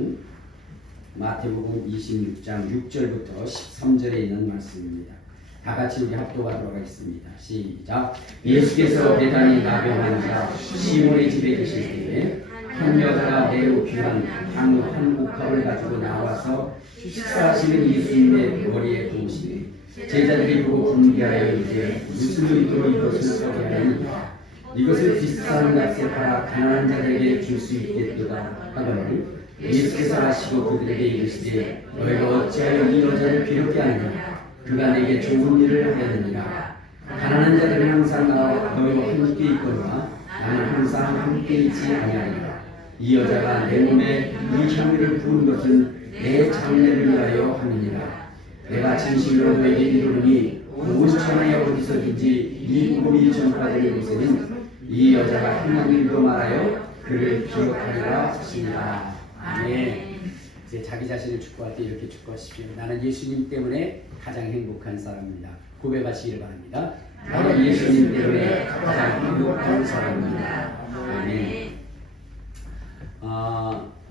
말씀은 마태복음 26장 6절부터 13절에 있는 말씀입니다. 다 같이 우리 합독하도록 하겠습니다. 시작. 예수께서 베다니 나병 환자 시몬의 집에 계실 때에 한 여자가 매우 귀한 한 복합을 가지고 나와서 식사하시는 예수님의 머리에 부으시니 제자들이 보고 분개하여 이르되 무슨 의도로 이것을 써게 하느냐, 이것을 비싼 값에 팔아 가난한 자들에게 줄 수 있겠도다 하더니 예수께서 하시고 그들에게 이르시되 너희가 어찌하여 이 여자를 괴롭게 하느냐, 그가 내게 좋은 일을 하였느니라. 가난한 자들은 항상 너희와 함께 있거니와 나는 항상 함께 있지 아니하리라. 이 여자가 내 몸에 이 향유를 부은 것은 내 장례를 위하여 함이니라. 내가 진실로 너희에게 이르노니 온 천하에 어디서든지 이 복음이 전파되는 곳에는 이 여자가 행한 일도 말하여 그를 기억하리라 하시니라. 아멘. 이제 자기 자신을 축구할 때 이렇게 축구하십시오. 나는 예수님 때문에 가장 행복한 사람입니다. 고백하시길 바랍니다. 나는 예수님 때문에 가장 행복한 사람입니다. 아멘.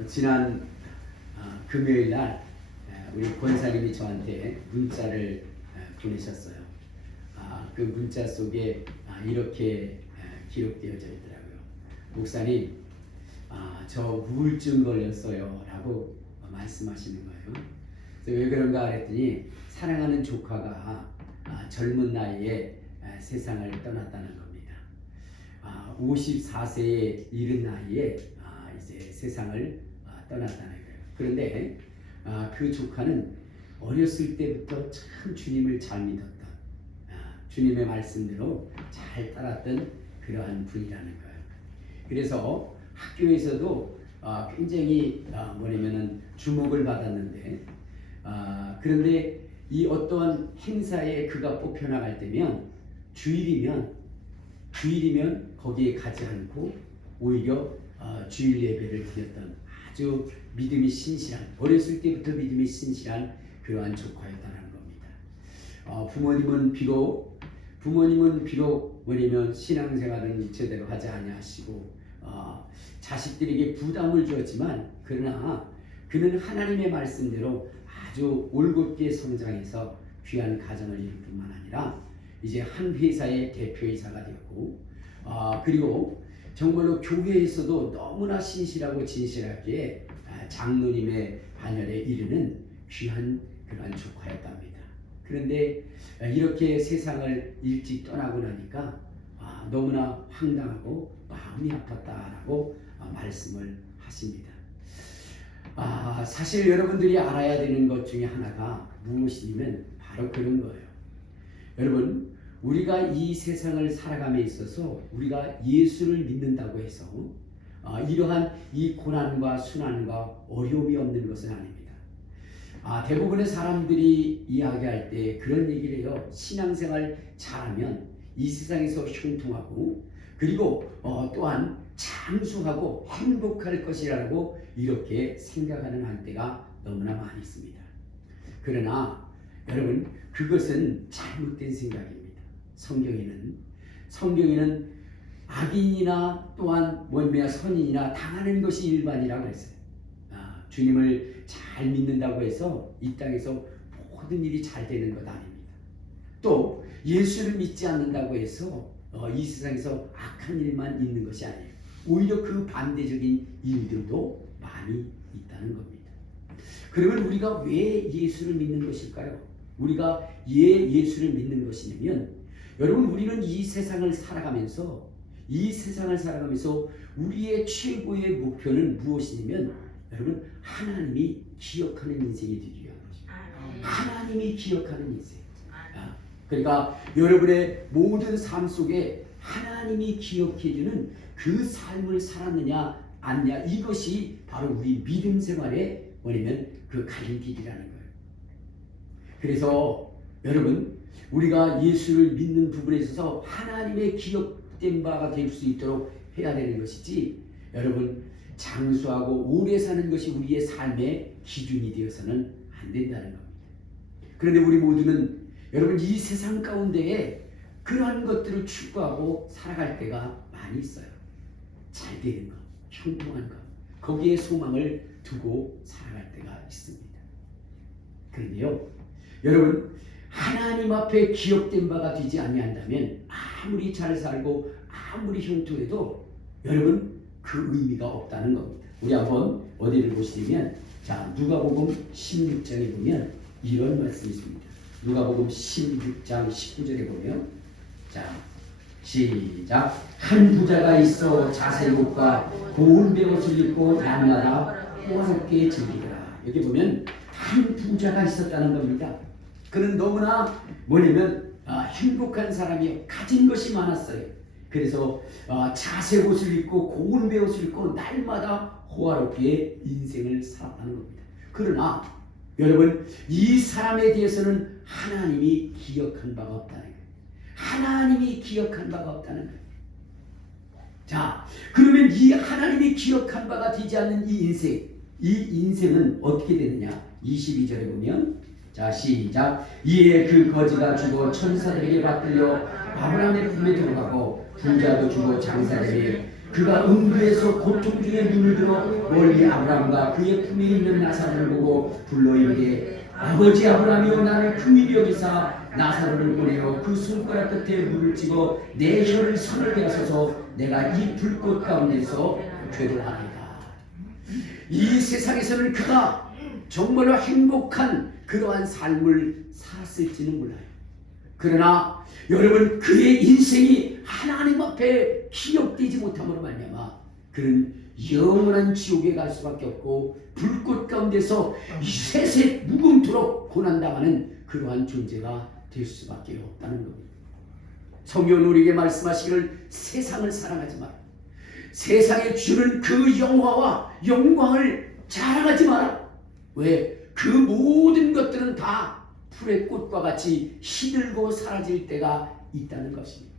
지난 금요일 날 우리 권사님이 저한테 문자를 보내셨어요. 그 문자 속에 이렇게 기록되어져 있더라고요. 목사님, 저 우울증 걸렸어요 라고 말씀하시는 거예요. 그래서 왜 그런가 그랬더니 사랑하는 조카가 젊은 나이에 세상을 떠났다는 겁니다. 54세에 이른 나이에 이제 세상을 떠났다는 거예요. 그런데 그 조카는 어렸을 때부터 참 주님을 잘 믿었던, 주님의 말씀대로 잘 따랐던 그러한 분이라는 거예요. 그래서 학교에서도 굉장히 뭐냐면은 주목을 받았는데, 그런데 이 어떠한 행사에 그가 뽑혀나갈 때면 주일이면 거기에 가지 않고 오히려 주일 예배를 드렸던 아주 믿음이 신실한, 어렸을 때부터 믿음이 신실한 그러한 조카였다는 겁니다. 부모님은 비록 뭐냐면 신앙생활은 제대로 하지 아니하시고 자식들에게 부담을 주었지만, 그러나 그는 하나님의 말씀대로 아주 올곧게 성장해서 귀한 가정을 이룰 뿐만 아니라 이제 한 회사의 대표이사가 되었고, 그리고 정말로 교회에서도 너무나 신실하고 진실하게 장로님의 반열에 이르는 귀한 그러한 조카였답니다. 그런데 이렇게 세상을 일찍 떠나고 나니까 너무나 황당하고 마음이 아팠다라고 말씀을 하십니다. 사실 여러분들이 알아야 되는 것 중에 하나가 무엇이냐면 바로 그런 거예요. 여러분, 우리가 이 세상을 살아감에 있어서 우리가 예수를 믿는다고 해서 이러한 이 고난과 순환과 어려움이 없는 것은 아닙니다. 대부분의 사람들이 이야기할 때 그런 얘기를 해요. 신앙생활 잘하면 이 세상에서 형통하고 그리고 또한 장수하고 행복할 것이라고 이렇게 생각하는 한때가 너무나 많이 있습니다. 그러나 여러분, 그것은 잘못된 생각입니다. 성경에는 악인이나 또한 선인이나 당하는 것이 일반이라고 했어요. 주님을 잘 믿는다고 해서 이 땅에서 모든 일이 잘 되는 것 아닙니다. 또 예수를 믿지 않는다고 해서 이 세상에서 악한 일만 있는 것이 아니에요. 오히려 그 반대적인 일들도 많이 있다는 겁니다. 그러면 우리가 왜 예수를 믿는 것일까요? 우리가 왜 예수를 믿는 것이냐면, 여러분, 우리는 이 세상을 살아가면서 우리의 최고의 목표는 무엇이냐면, 여러분, 하나님이 기억하는 인생이 되기 위한 것입니다. 하나님이 기억하는 인생. 그러니까 여러분의 모든 삶 속에 하나님이 기억해주는 그 삶을 살았느냐 아니냐, 이것이 바로 우리 믿음 생활의 그 갈림길이라는 거예요. 그래서 여러분, 우리가 예수를 믿는 부분에 있어서 하나님의 기억된 바가 될 수 있도록 해야 되는 것이지, 여러분, 장수하고 오래 사는 것이 우리의 삶의 기준이 되어서는 안 된다는 겁니다. 그런데 우리 모두는 여러분, 이 세상 가운데에 그러한 것들을 추구하고 살아갈 때가 많이 있어요. 잘 되는 것, 형통한 것, 거기에 소망을 두고 살아갈 때가 있습니다. 그런데요, 여러분, 하나님 앞에 기억된 바가 되지 아니한다면 아무리 잘 살고 아무리 형통해도 여러분 그 의미가 없다는 겁니다. 우리 한번 어디를 보시면, 자, 누가복음 16장에 보면 이런 말씀이 있습니다. 누가복음 16장 19절에 보면, 자, 시작. 한 부자가 있어 자색옷과 고운 베옷을 입고 날마다 호화롭게 즐기더라. 여기 보면 한 부자가 있었다는 겁니다. 그는 너무나 뭐냐면 행복한 사람이에요. 가진 것이 많았어요. 그래서 자색옷을 입고 고운 베옷을 입고 날마다 호화롭게 인생을 살았다는 겁니다. 그러나 여러분, 이 사람에 대해서는 하나님이 기억한 바가 없다는 거예요. 하나님이 기억한 바가 없다는 거예요. 자, 그러면 이 하나님이 기억한 바가 되지 않는 이 인생은 어떻게 되느냐? 22절에 보면, 자, 시작. 이에 그 거지가 죽어 천사들에게 받들려 아브라함의 품에 들어가고 부자도 죽어 장사되니 그가 음부에서 고통 중에 눈을 들어 멀리 아브라함과 그의 품에 있는 나사로를 보고 불러 이르되 아버지 아브라함이여, 나를 긍휼히 여기사 나사로를 보내어 그 손가락 끝에 물을 찍어 내 혀를 서늘게 하소서. 내가 이 불꽃 가운데서 괴로워하리이다. 이 세상에서는 그가 정말로 행복한 그러한 삶을 살았을지는 몰라요. 그러나 여러분, 그의 인생이 하나님 앞에 기억되지 못함으로 말미암아 그는 영원한 지옥에 갈 수밖에 없고 불꽃 가운데서 세세 무궁토록 고난당하는 그러한 존재가 될 수밖에 없다는 겁니다. 성경은 우리에게 말씀하시기를 세상을 사랑하지 마라. 세상에 주는 그 영화와 영광을 자랑하지 마라. 왜? 그 모든 것들은 다 풀의 꽃과 같이 시들고 사라질 때가 있다는 것입니다.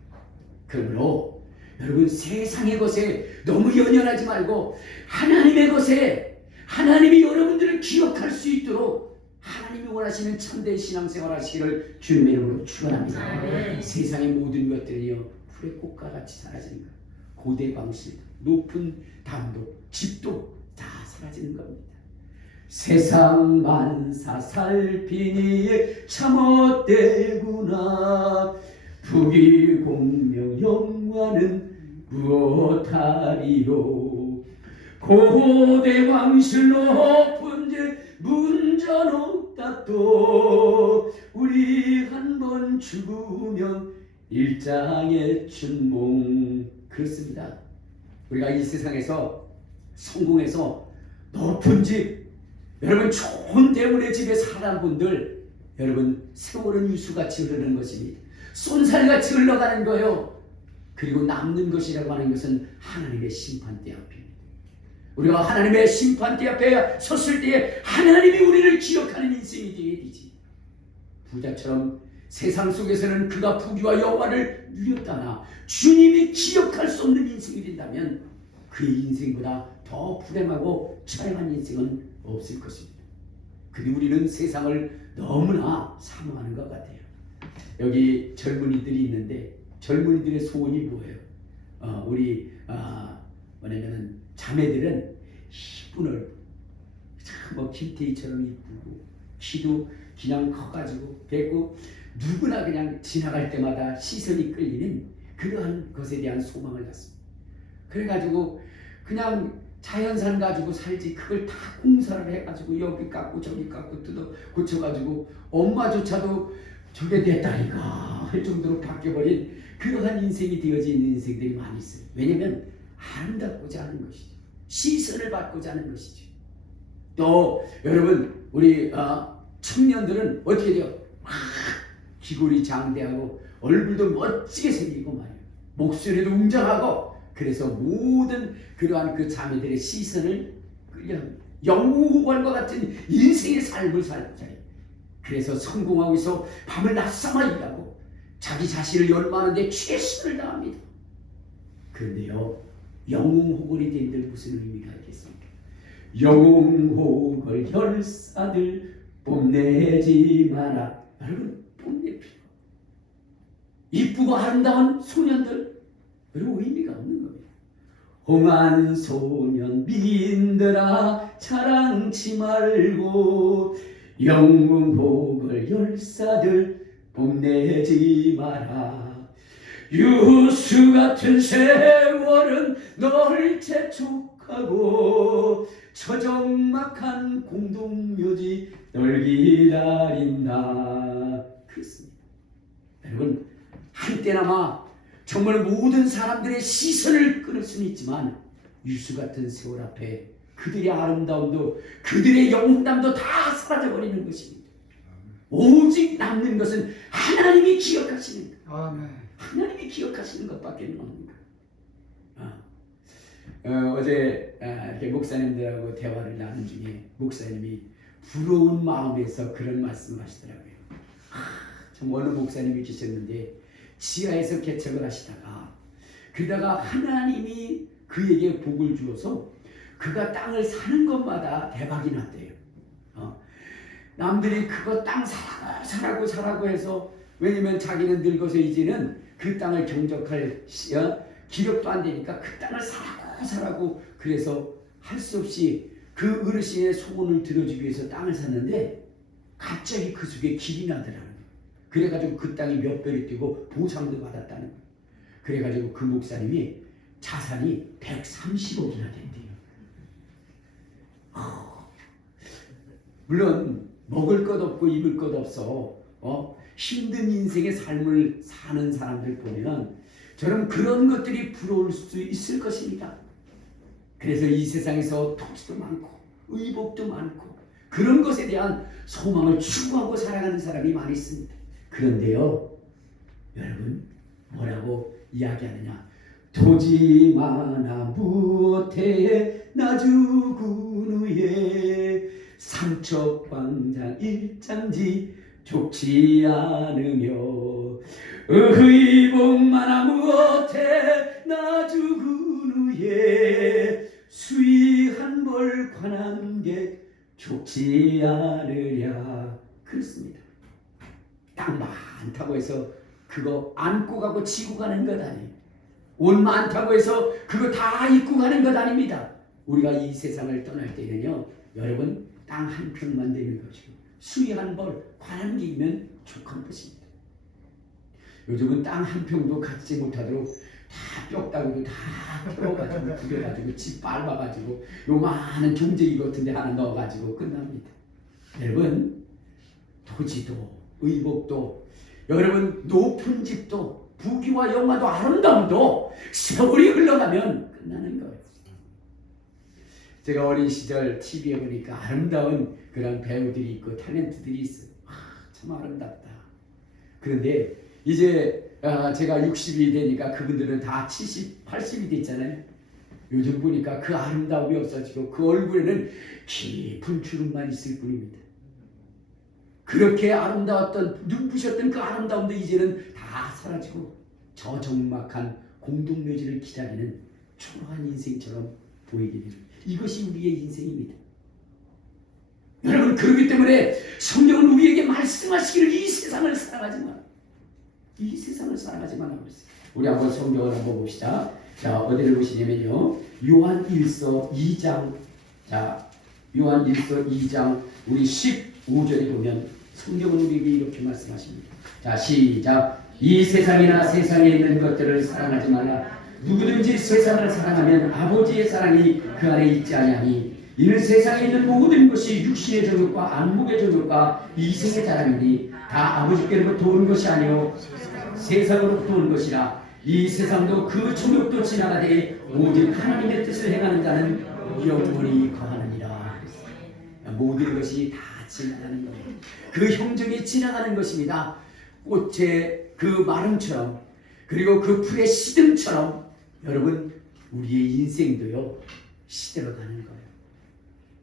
그러므로 여러분, 세상의 것에 너무 연연하지 말고 하나님의 것에, 하나님이 여러분들을 기억할 수 있도록 하나님이 원하시는 참된 신앙생활 하시기를 주님의 이름으로 축원합니다. 세상의 모든 것들이요 풀의 꽃과 같이 사라지는 것. 고대 방식, 높은 담도, 집도 다 사라지는 겁니다. 세상 만사 살피니 참헛되구나. 부귀 공명 영화는 무엇하리요. 고대 왕실 높은 제 문전 없다. 또 우리 한번 죽으면 일장의 춘몽. 그렇습니다. 우리가 이 세상에서 성공해서 높은 집, 여러분 좋은 대문의 집에 사는 분들, 여러분 세월은 유수같이 흐르는 것입니다. 쏜살같이 흘러가는 거예요. 그리고 남는 것이라고 하는 것은 하나님의 심판대 앞입니다. 우리가 하나님의 심판대 앞에 섰을 때에 하나님이 우리를 기억하는 인생이 되어야 되지. 부자처럼 세상 속에서는 그가 부귀와 영화를 누렸다나 주님이 기억할 수 없는 인생이 된다면 그의 인생보다 더 불행하고 처량한 인생은 없을 것입니다. 근데 우리는 세상을 너무나 사모하는 것 같아요. 여기 젊은이들이 있는데 젊은이들의 소원이 뭐예요? 우리 뭐냐면은 자매들은 이쁜 얼굴, 뭐 김태희처럼 이쁘고 키도 그냥 커가지고 됐고 누구나 그냥 지나갈 때마다 시선이 끌리는 그러한 것에 대한 소망을 갖습니다. 그래가지고 그냥 자연산 가지고 살지, 그걸 다 공사를 해가지고 여기 깎고 저기 깎고 뜯어 고쳐가지고 엄마조차도 저게 내 딸이가 할 정도로 바뀌어버린 그러한 인생이 되어져 있는 인생들이 많이 있어요. 왜냐하면 아름답고자 하는 것이죠. 시선을 받고자 하는 것이죠. 또 여러분, 우리 청년들은 어떻게 돼요? 기골이 장대하고 얼굴도 멋지게 생기고 말이에요. 목소리도 웅장하고, 그래서 모든 그러한 그 자매들의 시선을 끌려합니다. 영웅과 같은 인생의 삶을 살고자 해요. 그래서 성공하고 있어 밤을 낮삼아 일하고 자기 자신을 연마하는데 최선을 다합니다. 그런데요, 영웅호걸이 된들 무슨 의미가 있겠습니까? 영웅호걸 열사들 뽐내지 마라. 여러분, 뽐낼 필요. 이쁘고 아름다운 소년들, 여러분 의미가 없는 겁니다. 홍한 소년 민들아 자랑치 말고 영웅복을 열사들 뽐내지 마라. 유수 같은 세월은 널 재촉하고 처정막한 공동묘지 널 기다린다. 그렇습니다. 여러분, 한때나마 정말 모든 사람들의 시선을 끌을 수는 있지만 유수 같은 세월 앞에 그들의 아름다움도 그들의 영웅담도 다 사라져버리는 것입니다. 오직 남는 것은 하나님이 기억하시는 것. 하나님이 기억하시는 것밖에 없는 것. 어제 이렇게 목사님들하고 대화를 나눈 중에 목사님이 부러운 마음에서 그런 말씀을 하시더라고요. 참 어느 목사님이 계셨는데 지하에서 개척을 하시다가 그러다가 하나님이 그에게 복을 주어서 그가 땅을 사는 것마다 대박이 났대요. 남들이 그거 땅 사라고 해서, 왜냐면 자기는 늙어서 이제는 그 땅을 경적할 기력도 안 되니까 그 땅을 사라고 그래서 할 수 없이 그 어르신의 소원을 들어주기 위해서 땅을 샀는데 갑자기 그 속에 길이 나더라고요. 그래가지고 그 땅이 몇 배로 뛰고 보상도 받았다는 거예요. 그래가지고 그 목사님이 자산이 130억이나 된대요. 물론 먹을 것 없고 입을 것 없어 힘든 인생의 삶을 사는 사람들 보면 저는 그런 것들이 부러울 수 있을 것입니다. 그래서 이 세상에서 토지도 많고 의복도 많고 그런 것에 대한 소망을 추구하고 살아가는 사람이 많이 있습니다. 그런데요, 여러분 뭐라고 이야기하느냐? 토지 많아 무엇해 나 죽은 후에 삼척광장 일장지 족지 않으며 의복 많아 무엇해 나 죽은 후에 수위 한 벌 관한객 족지 않으랴. 그렇습니다. 땅 많다고 해서 그거 안고 가고 지고 가는 것 아니에요. 옷 많다고 해서 그거 다 입고 가는 것 아닙니다. 우리가 이 세상을 떠날 때는요, 여러분 땅 한 평만 되는 것이고 수위 한 벌 관한객이면 족한 것입니다. 요즘은 땅 한 평도 갖지 못하도록 다 뼈다귀도 다 태워가지고 구겨가지고 집 밟아가지고 요만한 종제기 같은 데 하나 넣어가지고 끝납니다. 여러분 토지도 의복도 여러분 높은 집도 부귀와 영화도 아름다움도 세월이 흘러가면 끝나는 거예요. 제가 어린 시절 TV에 보니까 아름다운 그런 배우들이 있고 탤런트들이 있어요. 참 아름답다. 그런데 이제 제가 60이 되니까 그분들은 다 70, 80이 됐잖아요. 요즘 보니까 그 아름다움이 없어지고 그 얼굴에는 깊은 주름만 있을 뿐입니다. 그렇게 아름다웠던 눈부셨던 그 아름다움도 이제는 다 사라지고 저 적막한 공동묘지를 기다리는 초라한 인생처럼 보이게 됩니다. 이것이 우리의 인생입니다. 여러분 그렇기 때문에 성경은 우리에게 말씀하시기를 이 세상을 사랑하지 마라. 이 세상을 사랑하지 마라 그랬어요. 우리 한번 성경을 한번 봅시다. 자, 어디를 보시냐면요, 요한 1서 2장. 자, 요한 1서 2장 우리 15절에 보면 성경은 우리에게 이렇게 말씀하십니다. 자, 시작. 이 세상이나 세상에 있는 것들을 사랑하지 말라. 누구든지 세상을 사랑하면 아버지의 사랑이 그 안에 있지 아니하니 이는 세상에 있는 모든 것이 육신의 정욕과 안목의 정욕과 이생의 자랑이니 다 아버지께로부터 온 것이 아니요 세상으로부터 온 것이라. 이 세상도 그 정욕도 지나가되 오직 하나님의 뜻을 행하는 자는 영원히 거하느니라. 모든 것이 다 지나가는 거예요. 그 형정이 지나가는 것입니다. 꽃의 그 마름처럼 그리고 그 풀의 시듬처럼 여러분 우리의 인생도요 시들어가는 거예요.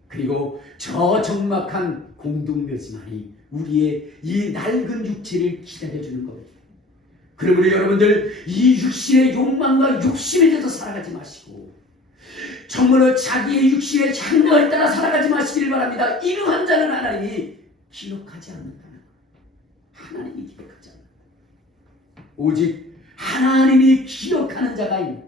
그리고 저 적막한 공동묘지만이 우리의 이 낡은 육체를 기다려주는 겁니다. 그러므로 여러분들 이 육신의 욕망과 욕심에 대해서 살아가지 마시고 정말로 자기의 육신의 향망을 따라 살아가지 마시기를 바랍니다. 이러한 자는 하나님이 기록하지 않는다는 거예요. 하나님이 기록하지 않는다. 오직 하나님이 기억하는 자가 있는.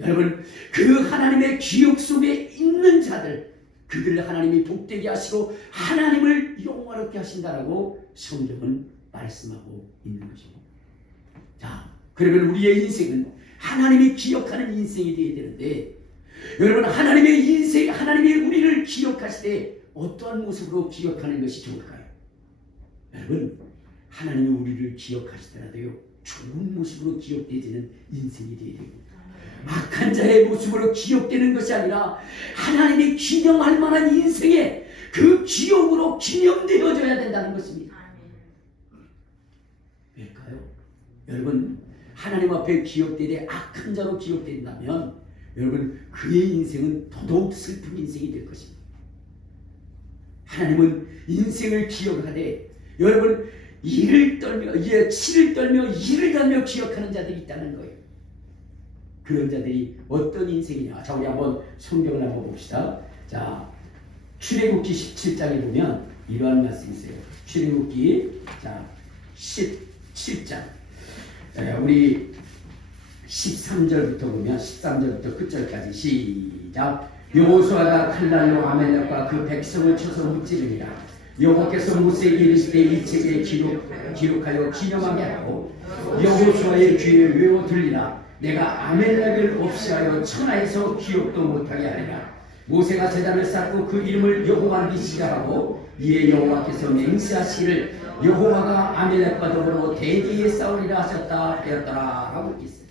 여러분, 그 하나님의 기억 속에 있는 자들, 그들을 하나님이 복되게 하시고 하나님을 영화롭게 하신다라고 성경은 말씀하고 있는 것이고. 자, 그러면 우리의 인생은 하나님이 기억하는 인생이 되어야 되는데, 여러분, 하나님의 인생, 하나님이 우리를 기억하실 때 어떠한 모습으로 기억하는 것이 좋을까요? 여러분, 하나님이 우리를 기억하시더라도요, 좋은 모습으로 기억되지는 인생이 되어야 됩니다. 악한 자의 모습으로 기억되는 것이 아니라 하나님이 기념할 만한 인생에 그 기억으로 기념되어져야 된다는 것입니다. 왜일까요? 여러분, 하나님 앞에 기억되되 악한 자로 기억된다면 여러분, 그의 인생은 더더욱 슬픈 인생이 될 것입니다. 하나님은 인생을 기억하되 여러분, 이를 떨며, 치를 떨며 이를 달며 기억하는 자들이 있다는 거예요. 그런 자들이 어떤 인생이냐. 자, 우리 한번 성경을 한번 봅시다. 자, 출애굽기 17장에 보면 이러한 말씀이 있어요. 출애굽기 자 17장 우리 13절부터 보면 13절부터 끝절까지 시작. 여호수아가 칼날로 아말렉과 그 백성을 쳐서 무찌르니라. 여호와께서 모세에게 이르시되 이 책에 기록하여 기념하게 하고 여호수아의 귀에 외워 들리라. 내가 아멜렉을 없이하여 천하에서 기억도 못하게 하리라. 모세가 제단을 쌓고 그 이름을 여호와 니시라 하고 이에 여호와께서 맹세하시기를 여호와가 아멜렉과 더불어 대대에 싸우리라 하셨다 하였더라 하고 있어요.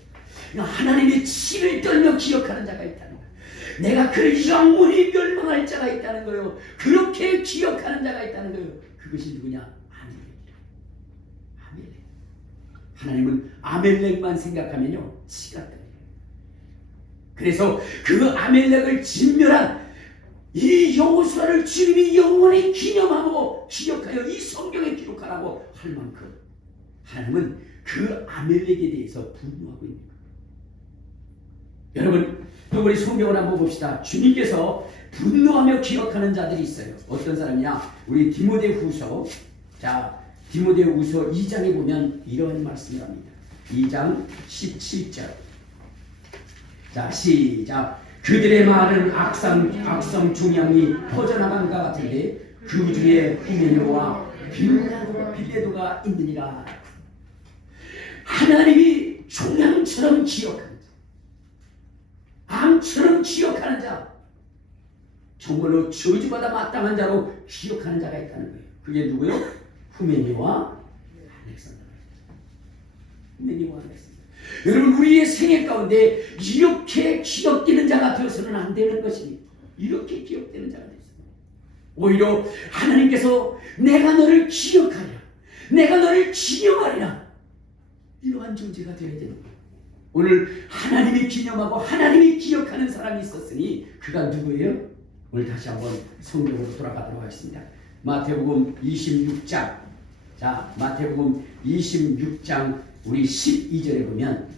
하나님의 치를 떨며 기억하는 자가 있다는 거예요. 내가 그를 영원히 멸망할 자가 있다는 거예요. 그렇게 기억하는 자가 있다는 거예요. 그것이 누구냐? 아멜렉이라. 아멜렉. 하나님은 아멜렉만 생각하면요, 치가 떨려요. 그래서 그 아멜렉을 진멸한 이 여호수아를 주님이 영원히 기념하고 기억하여 이 성경에 기록하라고 할 만큼 하나님은 그 아멜렉에 대해서 분노하고 있는 거예요. 여러분, 또 우리 성경을 한번 봅시다. 주님께서 분노하며 기억하는 자들이 있어요. 어떤 사람이냐? 우리 디모데후서, 자, 디모데후서 2장에 보면 이런 말씀을 합니다. 2장 17절. 자, 시작. 그들의 말은 악성 종양이 퍼져나간과 같은데 그 중에 후메네와 빌레도가 있느니라. 하나님이 종양처럼 기억하는 자, 암처럼 기억하는 자, 정말로 저주받아 마땅한 자로 기억하는 자가 있다는 거예요. 그게 누구요? 후메네와 알렉산더. 후메네와 알렉산더. 여러분, 우리의 생애 가운데 이렇게 기억되는 자가 되어서는 안 되는 것입니다. 이렇게 기억되는 자가 되어서는 오히려 하나님께서 내가 너를 기억하리라, 내가 너를 기념하리라, 이러한 존재가 되어야 되는 거예요. 오늘 하나님이 기념하고 하나님이 기억하는 사람이 있었으니 그가 누구예요? 오늘 다시 한번 성경으로 돌아가도록 하겠습니다. 마태복음 26장. 자, 마태복음 26장 우리 12절에 보면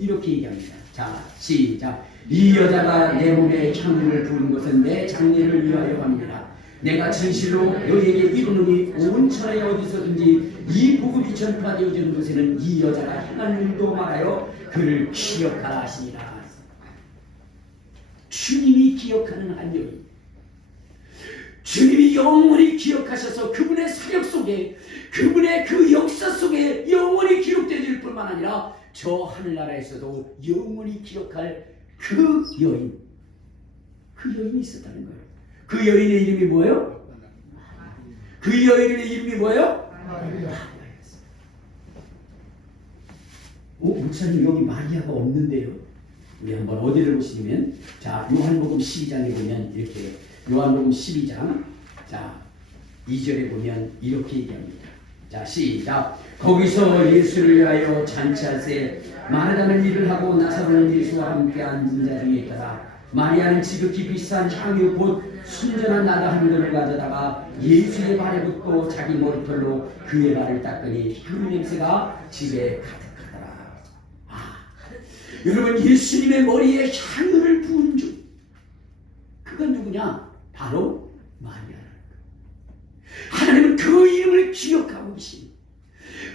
이렇게 얘기합니다. 자, 시작. 이 여자가 내 몸에 향유를 부은 것은 내 장례를 위하여 함이라. 내가 진실로 너희에게 이르노니 온 천하에 어디서든지 이 복음이 전파되어지는 곳에는 이 여자가 행한 일도 말하여 그를 기억하라 하시니라. 주님이 기억하는 한 여인, 주님이 영원히 기억하셔서 그분의 사역 속에, 그분의 그 역사 속에 영원히 기록되어질 뿐만 아니라 저 하늘나라에서도 영원히 기억할 그 여인, 그 여인이 있었다는 거예요. 그 여인의 이름이 뭐예요? 그 여인의 이름이 뭐예요? 마리아였어요. 목사님, 여기 마리아가 없는데요. 우리 한번 어디를 보시면, 자, 요한복음 12장에 보면 이렇게, 요한복음 12장 자 2절에 보면 이렇게 얘기합니다. 자, 시작. 거기서 예수를 위하여 잔치할세 많은 일을 하고 나사로는 예수와 함께 앉은 자 중에 있더라. 마리아는 지극히 비싼 향유 곧 순전한 나다 한 그릇을 가져다가 예수의 발에 붓고 자기 머리털로 그의 발을 닦으니 향유 냄새가 집에 가득하더라. 여러분, 예수님의 머리에 향유를 부은 중, 그건 누구냐? 바로 마리아라는 거예요. 하나님은 그 이름을 기억하고 계십니다.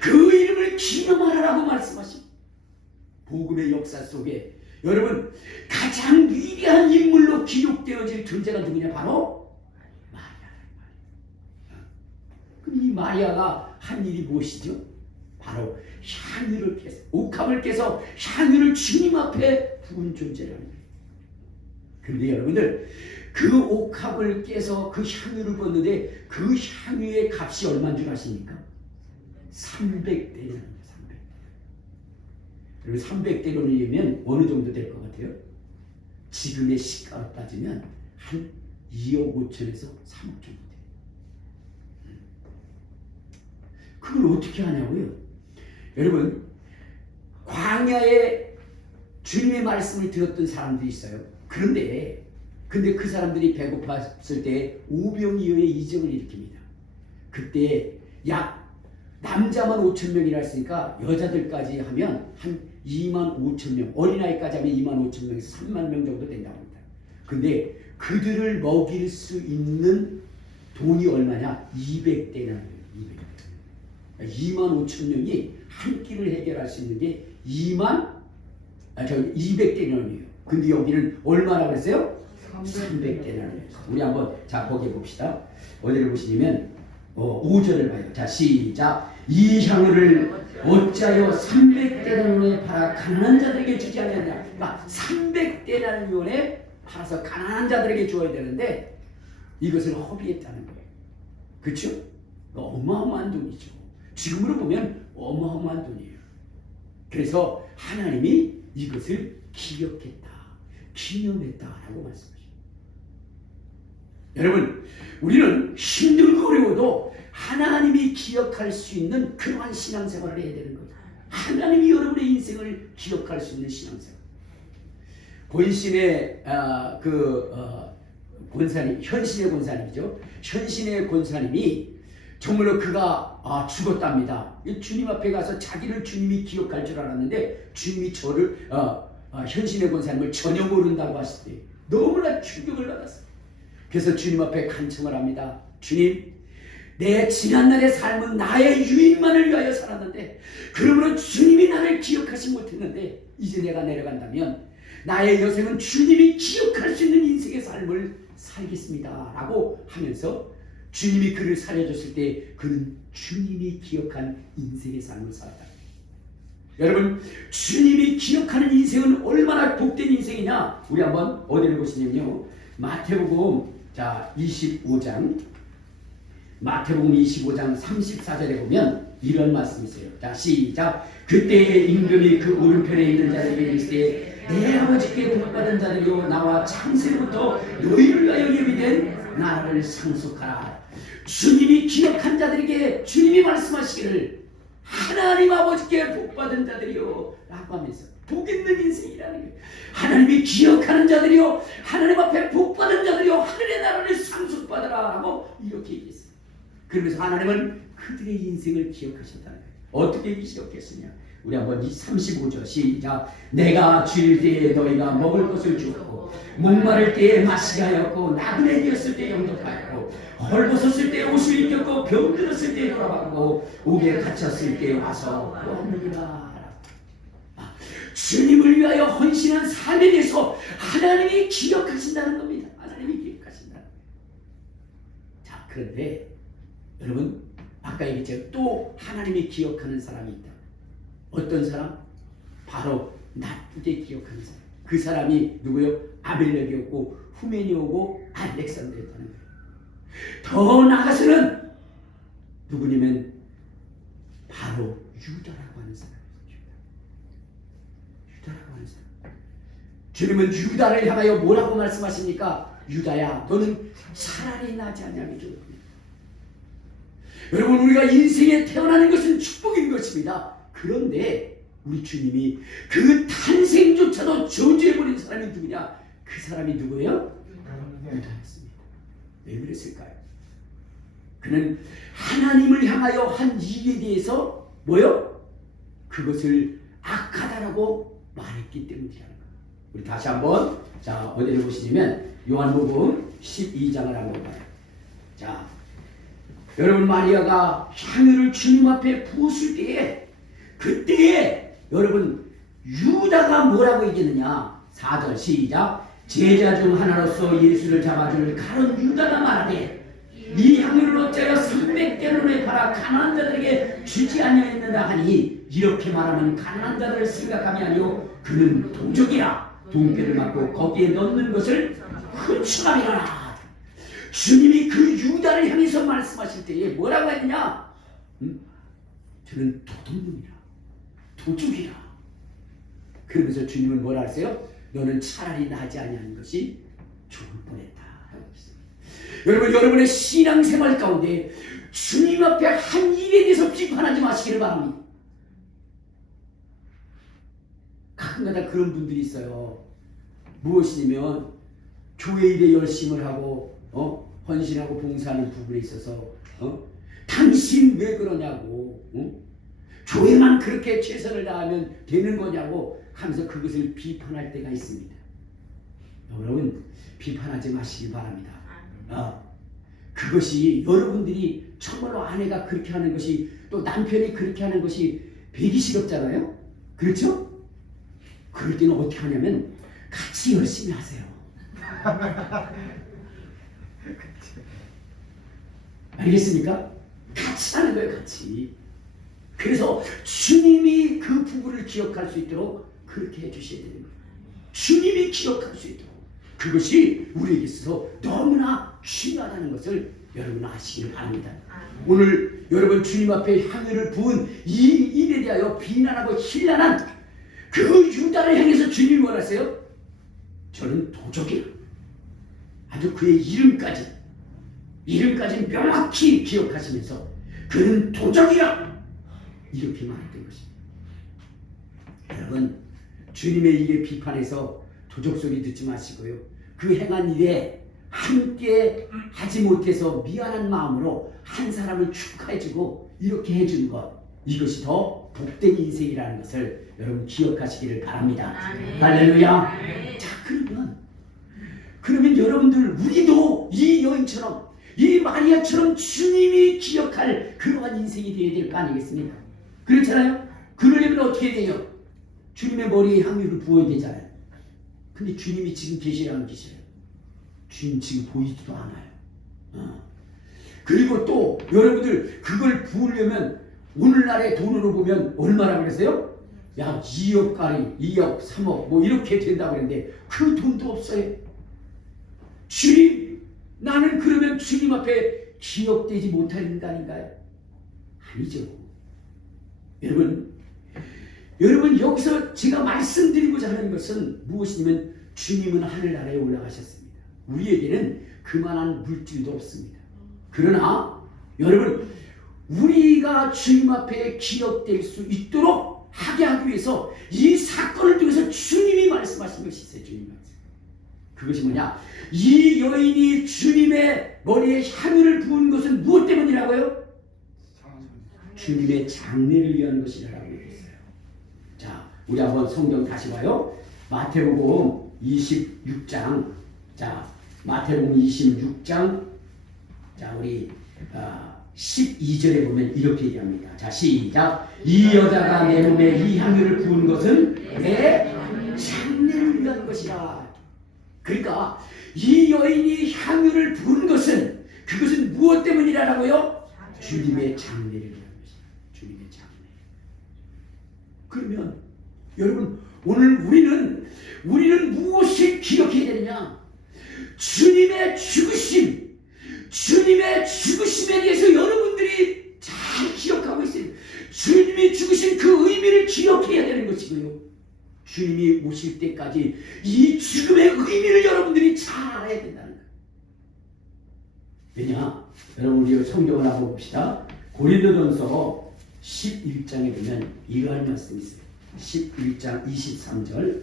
그 이름을 기념하라고 말씀하십니다. 복음의 역사 속에 여러분 가장 위대한 인물로 기록되어질 존재가 누구냐? 바로 마리아. 그럼 이 마리아가 한 일이 무엇이죠? 바로 향유를 깨서, 옥합을 깨서 향유를 주님 앞에 부은 존재라는 거예요. 그런데 여러분들 그 옥합을 깨서 그 향유를 부었는데 그 향유의 값이 얼마인 줄 아십니까? 300대냐입니다. 300. 그리고 300대로면 어느 정도 될 것 같아요? 지금의 시가로 따지면 한 2억 5천에서 3억 정도 돼요. 그걸 어떻게 하냐고요? 여러분 광야에 주님의 말씀을 들었던 사람들이 있어요. 근데 그 사람들이 배고팠을 때 오병이어의 이적을 일으킵니다. 그때 약 남자만 5천 명이라 했으니까 여자들까지 하면 한 2만 5천 명, 어린아이까지 하면 2만 5천 명에서 3만 명 정도 된다고 합니다. 근데 그들을 먹일 수 있는 돈이 얼마냐? 200대나리예요. 2만 5천 명이 한 끼를 해결할 수 있는 게 200대나리예요. 근데 여기는 얼마나 그랬어요? 300대나리예요. 우리 한번 자 거기에 봅시다. 어디를 보시냐면 5절을 봐요. 자 시작. 이 향유를 어찌하여 300대나리온에 팔아 가난한 자들에게 주지 않느냐. 그러니까 300대나리온에 팔아서 가난한 자들에게 줘야 되는데 이것을 허비했다는 거예요. 그렇죠? 어마어마한 돈이죠. 지금으로 보면 어마어마한 돈이에요. 그래서 하나님이 이것을 기억했다, 기념했다라고 말씀하십니다. 여러분, 우리는 힘들고 어려워도 하나님이 기억할 수 있는 그러한 신앙생활을 해야 되는 거예요. 하나님이 여러분의 인생을 기억할 수 있는 신앙생활. 본신의 권사님, 현신의 권사님이죠. 현신의 권사님이 정말로 그가 죽었답니다. 주님 앞에 가서 자기를 주님이 기억할 줄 알았는데 주님이 저를 현신의 권사님을 전혀 모른다고 하실 때 너무나 충격을 받았어요. 그래서 주님 앞에 간청을 합니다. 주님, 내 지난날의 삶은 나의 유익만을 위하여 살았는데 그러므로 주님이 나를 기억하지 못했는데 이제 내가 내려간다면 나의 여생은 주님이 기억할 수 있는 인생의 삶을 살겠습니다 라고 하면서 주님이 그를 살려줬을 때 그는 주님이 기억한 인생의 삶을 살았다. 여러분, 주님이 기억하는 인생은 얼마나 복된 인생이냐? 우리 한번 어디를 보시냐면요, 마태복음 25장, 마태복음 25장 34절에 보면 이런 말씀이 있어요. 자 시작. 그때 임금이 그 오른편에 있는 자들에게 이르시되 내 아버지께 복받은 자들이요 나와 창세부터 너희를 위하여 예비된 나라를 상속하라. 주님이 기억한 자들에게 주님이 말씀하시기를 하나님 아버지께 복받은 자들이요 라고 하면서 복 있는 인생이라는 거예요. 하나님이 기억하는 자들이요, 하나님 앞에 복받은 자들이요 하늘의 나라를 상속받으라 라고 이렇게 얘기했어요. 그러면서 하나님은 그들의 인생을 기억하셨다는 거예요. 어떻게 기억했으냐? 우리 한번 35절 시작. 내가 주일 때에 너희가 먹을 것을 주었고 목마를 때에 마시게 하였고 나그네 되었을 때 영접하였고 헐벗었을 때 옷을 입혔고 병들었을 때 돌아봤고 옥에 갇혔을 때 와서 보았느니라. 주님을 위하여 헌신한 삶에 대해서 하나님이 기억하신다는 겁니다. 하나님이 기억하신다는 거예요. 자, 그런데 여러분 아까 얘기했죠. 또 하나님이 기억하는 사람이 있다. 어떤 사람? 바로 나쁘게 기억하는 사람. 그 사람이 누구요? 아벨렉이었고 후메니 오고 알렉산더였다는 거예요. 더 나아가서는 누구냐면 바로 유다라고 하는 사람이에요. 유다라고 하는 사람. 주님은 유다를 향하여 뭐라고 말씀하십니까? 유다야, 너는 차라리 나지 않냐고 주옵니다. 여러분, 우리가 인생에 태어나는 것은 축복인 것입니다. 그런데 우리 주님이 그 탄생조차도 저주해버린 사람이 누구냐? 그 사람이 누구예요? 유다였습니다. 왜 그랬을까요? 그는 하나님을 향하여 한 일에 대해서 뭐요? 그것을 악하다라고 말했기 때문이라는 거예요. 우리 다시 한번 어디를 보시냐면 요한복음 12장을 한번 봐요. 자, 여러분, 마리아가 향유를 주님 앞에 부었을 때에 그때에 여러분 유다가 뭐라고 얘기했느냐? 4절 시작. 제자 중 하나로서 예수를 잡아줄 가룟 유다가 말하되 이 향유를 어찌하여 300개론에 팔아 가난한 자들에게 주지 아니하였느냐 하니 이렇게 말하면 가난한 자들을 생각함이 아니오 그는 도적이라 돈배를 맞고 거기에 넣는 것을 훔쳐가리라. 주님이 그 유다를 향해서 말씀하실 때에 뭐라고 했느냐? 저는 도둑놈이라 도둑이라. 그러면서 주님은 뭐라 하세요? 너는 차라리 나지 아니하는 것이 좋을 뻔했다 하고 있습니다. 여러분, 여러분의 신앙생활 가운데 주님 앞에 한 일에 대해서 비판하지 마시기를 바랍니다. 가끔가다 그런 분들이 있어요. 무엇이냐면 교회 일에 열심을 하고 헌신하고 봉사하는 부분에 있어서 당신 왜 그러냐고 교회만 그렇게 최선을 다하면 되는 거냐고 하면서 그것을 비판할 때가 있습니다. 여러분 비판하지 마시기 바랍니다. 그것이 여러분들이 정말로 아내가 그렇게 하는 것이 또 남편이 그렇게 하는 것이 배기 싫었잖아요. 그렇죠? 그럴 때는 어떻게 하냐면 같이 열심히 하세요. 알겠습니까? 같이 하는 거예요. 같이. 그래서 주님이 그 부부를 기억할 수 있도록 그렇게 해주셔야 되는 거예요. 주님이 기억할 수 있도록. 그것이 우리에게 있어서 너무나 중요하다는 것을 여러분 아시길 바랍니다. 오늘 여러분 주님 앞에 향유를 부은 이 일에 대하여 비난하고 힐난한 그 유다를 향해서 주님이 뭐라세요? 저는 도적이라. 아주 그의 이름까지 명확히 기억하시면서 그는 도적이라 이렇게 말했던 것입니다. 여러분 주님의 일에 비판해서 도적 소리 듣지 마시고요. 그 행한 일에 함께 하지 못해서 미안한 마음으로 한 사람을 축하해주고 이렇게 해주는 것, 이것이 더 복된 인생이라는 것을 여러분 기억하시기를 바랍니다. 할렐루야. 자, 그러면 여러분들 우리도 이 여인처럼 이 마리아처럼 주님이 기억할 그러한 인생이 되어야 될 거 아니겠습니까? 그렇잖아요. 그러려면 어떻게 돼요? 주님의 머리에 향유를 부어야 되잖아요. 근데 주님이 지금 계시지 안 계셔요? 주님 지금 보이지도 않아요. 그리고 또 여러분들 그걸 부으려면 오늘날의 돈으로 보면 얼마라고 그랬어요? 야 2억짜리 2억 3억 뭐 이렇게 된다고 그랬는데 그 돈도 없어요. 주님, 나는 그러면 주님 앞에 기억되지 못할 인간인가요? 아니죠. 여러분 여기서 제가 말씀드리고자 하는 것은 무엇이냐면 주님은 하늘나라에 올라가셨습니다. 우리에게는 그만한 물질도 없습니다. 그러나 여러분 우리가 주님 앞에 기억될 수 있도록 하게 하기 위해서 이 사건을 통해서 주님이 말씀하신 것이 있어요. 주님 말씀. 그것이 뭐냐? 이 여인이 주님의 머리에 향유를 부은 것은 무엇 때문이라고요? 주님의 장례를 위한 것이라고 얘기했어요. 자, 우리 한번 성경 다시 봐요. 마태복음 26장. 자, 마태복음 26장. 자, 우리 12절에 보면 이렇게 얘기합니다. 자, 시작. 이 여자가 내 몸에 이 향유를 부은 것은 내 장례를 위한 것이라. 그러니까 이 여인이 향유를 부은 것은 그것은 무엇 때문이라고요? 주님의 장례를 위한 것이다. 주님의 장례. 그러면 여러분 오늘 우리는 무엇을 기억해야 되느냐? 주님의 죽으심에 대해서 여러분들이 잘 기억하고 있어요. 주님이 죽으신 그 의미를 기억해야 되는 것이고요. 주님이 오실 때까지 이 죽음의 의미를 여러분들이 잘 알아야 된다는 거예요. 왜냐? 여러분 우리 성경을 한번 봅시다. 고린도전서 11장에 보면 이러한 말씀이 있어요. 11장 23절.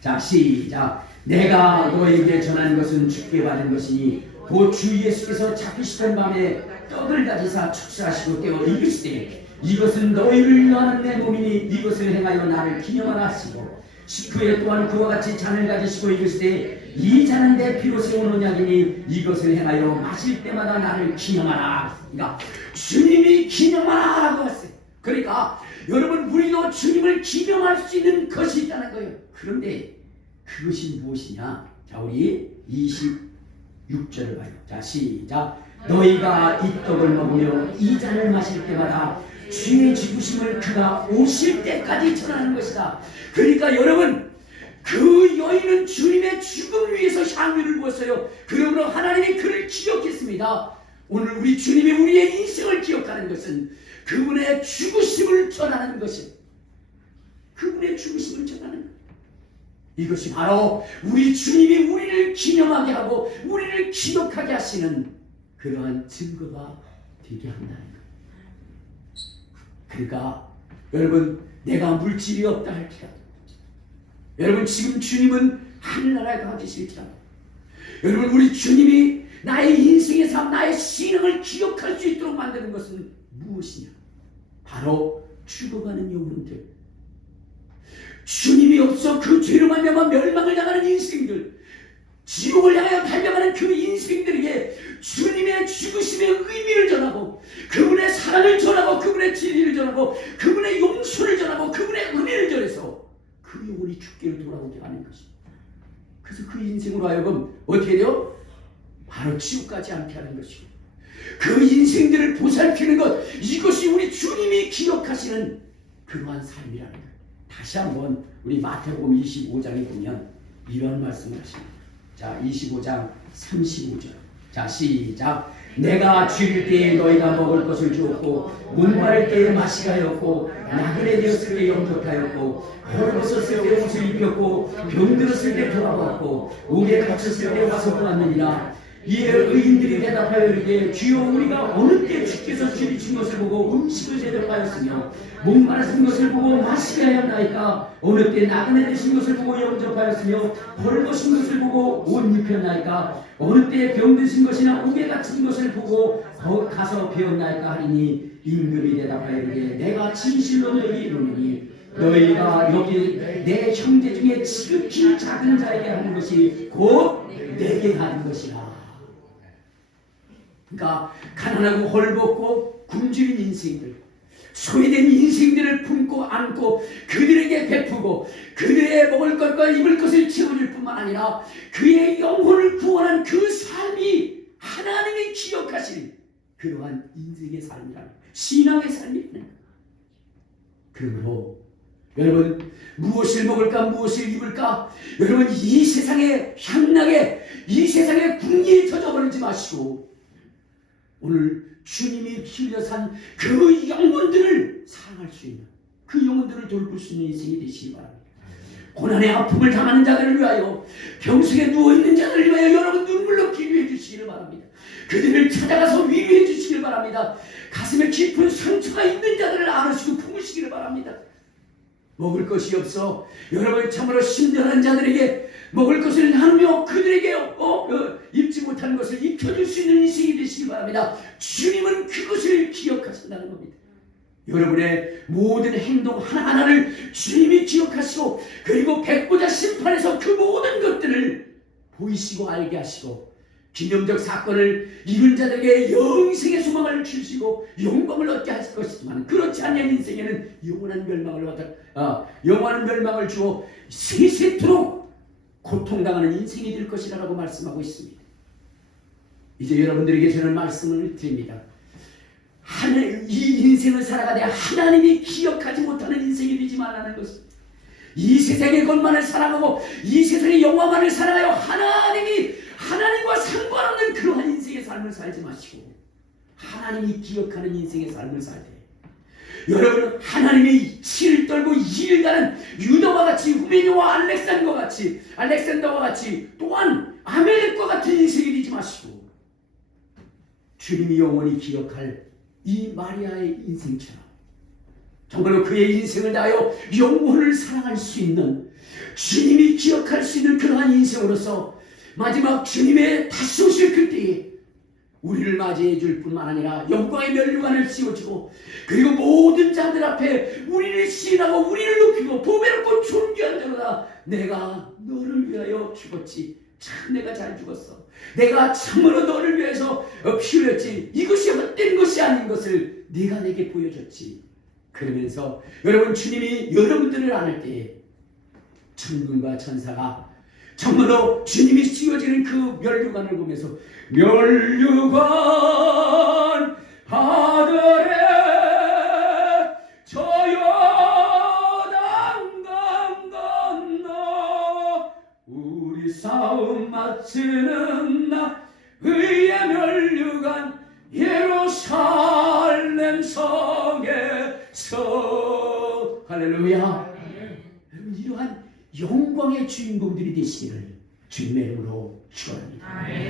자, 시작. 내가 너에게 전하는 것은 주께 받은 것이니 곧 주 예수께서 잡히시던 밤에 떡을 가지사 축사하시고 떼어 이르시되 이것은 너희를 위하는 내 몸이니 이것을 행하여 나를 기념하라 하시고 식후에 또한 그와 같이 잔을 가지시고 이르시되 이 잔은 내 피로 세운 언약이니 이것을 행하여 마실 때마다 나를 기념하라. 그러니까 주님이 기념하라고 했어요. 그러니까 여러분 우리도 주님을 기념할 수 있는 것이 있다는 거예요. 그런데 그것이 무엇이냐? 자, 우리 26절을 봐요. 자, 시작. 너희가 이 떡을 먹으며 이 잔을 마실 때마다 주의 죽으심을 그가 오실 때까지 전하는 것이다. 그러니까 여러분, 그 여인은 주님의 죽음 위에서 향유를 부었어요. 그러므로 하나님이 그를 기억했습니다. 오늘 우리 주님이 우리의 인생을 기억하는 것은 그분의 죽으심을 전하는 것입니다. 그분의 죽으심을 전하는 것. 이것이 바로 우리 주님이 우리를 기념하게 하고 우리를 기억하게 하시는 그러한 증거가 되게 한다는 것. 그러니까 여러분, 내가 물질이 없다 할지라도, 여러분 지금 주님은 하늘나라에 가 계실지라도, 여러분 우리 주님이 나의 인생의 삶, 나의 신앙을 기억할 수 있도록 만드는 것은 무엇이냐? 바로 죽어가는 영혼들, 주님이 없어 그 죄로 말미암아 멸망을 당하는 인생들, 지옥을 향하여 달려가는 그 인생들에게 주님의 죽으심의 의미를 전하고 그분의 사랑을 전하고 그분의 진리를 전하고 그분의 용서를 전하고 그분의 은혜를 전해서 그 영혼이 죽기를 돌아오게 하는 것입니다. 그래서 그 인생으로 하여금 어떻게 돼요? 바로 지옥 가지 않게 하는 것이고, 그 인생들을 보살피는 것, 이것이 우리 주님이 기억하시는 그러한 삶이라는 거예요. 다시 한번 우리 마태복음 25장에 보면 이런 말씀을 하십니다. 자, 25장 35절. 자, 시작. 내가 죽일 때에 너희가 먹을 것을 주었고, 목마를 때에 마시게 하였고, 나그네 되었을 때 영접하였고, 헐벗었을 때 옷을 입혔고, 병들었을 때 돌아왔고, 옥에 갇혔을 때 와서 보았느니라. 이에 의인들이 대답하여 이르되 주여, 우리가 어느 때 주께서 줄이신 것을 보고 음식을 대접하였으며 목마르신 것을 보고 마시게 하였나이까? 어느 때 나그네 되신 것을 보고 영접하였으며 헐벗은 것을 보고 옷 입혔나이까? 어느 때 병드신 것이나 옥에 갇힌 것을 보고 가서 배웠나이까? 하리니 임금이 대답하여 이르되 내가 진실로 너희에게 이르노니 너희가 여기 내 형제 중에 지극히 작은 자에게 하는 것이 곧 내게 하는 것이라. 그러니까 가난하고 헐벗고 굶주린 인생들, 소외된 인생들을 품고 안고 그들에게 베푸고 그들의 먹을 것과 입을 것을 채워줄 뿐만 아니라 그의 영혼을 구원한 그 삶이 하나님이 기억하시는 그러한 인생의 삶이라는, 신앙의 삶이라는 거예요. 그러므로 여러분, 무엇을 먹을까, 무엇을 입을까, 여러분 이 세상의 향락에, 이 세상의 궁리에 젖어버리지 마시고 오늘 주님이 흘려 산 그 영혼들을 사랑할 수 있는, 그 영혼들을 돌볼 수 있는 인생이 되시기 바랍니다. 고난의 아픔을 당하는 자들을 위하여, 병석에 누워있는 자들을 위하여 여러분 눈물로 기도해 주시기를 바랍니다. 그들을 찾아가서 위로해 주시기를 바랍니다. 가슴에 깊은 상처가 있는 자들을 안으시고 품으시기를 바랍니다. 먹을 것이 없어 여러분 참으로 힘들어하는 자들에게 먹을 것을 나누며 그들에게 입지 못하는 것을 입혀줄 수 있는 인생이 되시기 바랍니다. 주님은 그것을 기억하신다는 겁니다. 여러분의 모든 행동 하나하나를 주님이 기억하시고, 그리고 백보자 심판에서 그 모든 것들을 보이시고 알게 하시고, 기념적 사건을 이룬 자들에게 영생의 소망을 주시고 영광을 얻게 하실 것이지만, 그렇지 않은 인생에는 영원한 멸망을 주어 세세토록 고통당하는 인생이 될 것이라고 말씀하고 있습니다. 이제 여러분들에게 저는 말씀을 드립니다. 이 인생을 살아가되 하나님이 기억하지 못하는 인생이 되지 말라는 것입니다. 이 세상의 것만을 살아가고 이 세상의 영화만을 살아가요 하나님과 상관없는 그러한 인생의 삶을 살지 마시고 하나님이 기억하는 인생의 삶을 살 때, 여러분 하나님이 치를 떨고 이를 가는 유다와 같이, 후메니와 알렉산더와 같이 또한 아멜렉과 같은 인생이 되지 마시고 주님이 영원히 기억할 이 마리아의 인생처럼 정말로 그의 인생을 다하여 영혼을 사랑할 수 있는, 주님이 기억할 수 있는 그러한 인생으로서 마지막 주님의 다시 오실 그때에 우리를 맞이해 줄 뿐만 아니라 영광의 면류관을 씌워주고, 그리고 모든 자들 앞에 우리를 시인하고 우리를 높이고 보배롭고 존귀한 자로다. 내가 너를 위하여 죽었지. 참 내가 잘 죽었어. 내가 참으로 너를 위해서 피 흘렸지. 이것이 헛된 것이 아닌 것을 네가 내게 보여줬지. 그러면서 여러분 주님이 여러분들을 안을 때에 천군과 천사가 정말로 주님이 씌워지는 그 면류관을 보면서 면류관 하늘에 저 요단강 건너 우리 싸움 마치는 나 의의 면류관 예루살렘 성에서 할렐루야. 여러분 이러한 영광의 주인공들이 되시기를 주님의 이름으로 축원합니다.